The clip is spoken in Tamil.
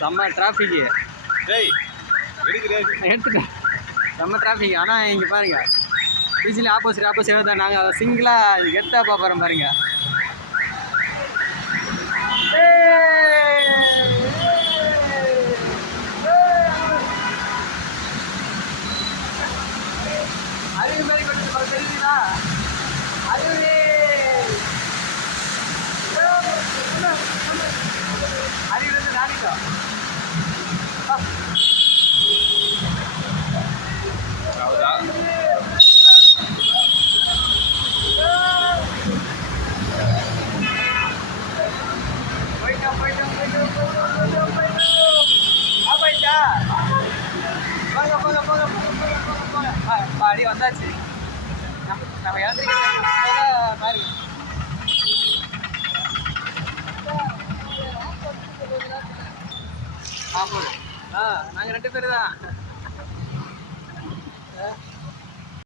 செம்ம டிராஃபிக்கு. டேய் எடுத்துட்டேன். செம்ம டிராஃபிக். ஆனால் இங்கே பாருங்க பிரிட்ஜில் ஆப்போசிட் தான் நாங்கள் சிங்கிளாக கெத்தாக பார்க்குறோம் பாருங்க. அருவி மாதிரி கொண்டு தெரியுதா? அருவி அருவிலேருந்து நாடிட்டோம். பாடி வந்தாச்சு. நம்ம இறந்துருக்க மாதிரி நாங்கள் 2 பேர் தான்.